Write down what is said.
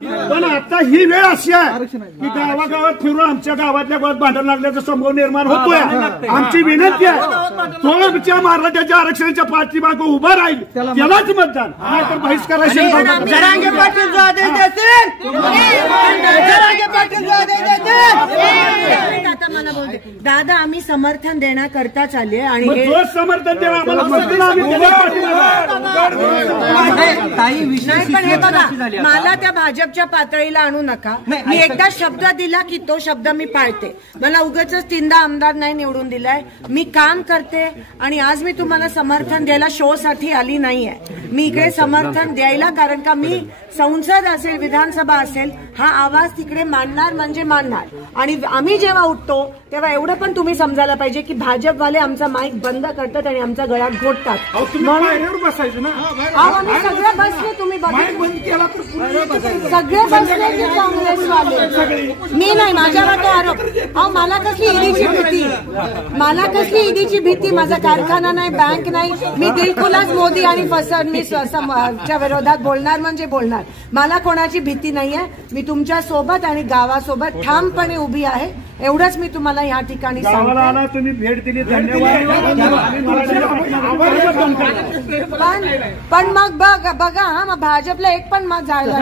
पण आता ही वेळ अशी आहे की गावागावात फिरून आमच्या गावातल्या गावात भांडण लागल्याचा संभव निर्माण होतोय। आमची विनंती आहे तो आमच्या मराठ्याच्या आरक्षणाच्या पाठीमागे उभा राहील त्यालाच मतदान, नाहीतर बहिष्काराशी। जरांगे पाटील जो आदेश देतील, जरांगे पाटील जो आदेश देतील। आता मला बोलते दादा, आम्ही समर्थन देण्याकरता चालले आणि जो समर्थन देणार आम्हाला मतदान आम्ही त्याच्या नाही, पण हे बघा, मला त्या भाजपच्या पातळीला आणू नका। मी एकदा शब्द दिला की तो शब्द मी पाळते। मला उगाच तीनदा आमदार नाही निवडून दिलाय, मी काम करते आणि आज मी तुम्हाला समर्थन द्यायला शो साठी आली नाहीये। मी इकडे समर्थन द्यायला, कारण का मी संसद असेल विधानसभा असेल हा आवाज तिकडे मांडणार म्हणजे मांडणार। आणि आम्ही जेव्हा उठतो तेव्हा एवढं पण तुम्ही समजायला पाहिजे की भाजपवाले आमचा माईक बंद करतात आणि आमचा गळ्यात घोटतात। बसायचं ना, आम्ही सगळं बसले, तुम्ही सगळे बसले की काँग्रेसवाले। मी नाही, माझ्यावर तो आरोप। अहो मला कसली ईडीची भीती, मला कसली ईडीची भीती? माझा कारखाना नाही, बँक नाही, मी बिलकुलच मोदी आणि फडणवीसच्या विरोधात बोलणार म्हणजे बोलणार। मला कोणाची भीती नाहीये, मी तुमच्या सोबत आणि गावासोबत ठामपणे उभी आहे, एवढंच मी तुम्हाला या ठिकाणी सांगते। तुम्ही भेट दिली, धन्यवाद। पण मग बघा हा, भाजपला एक पण मत जायला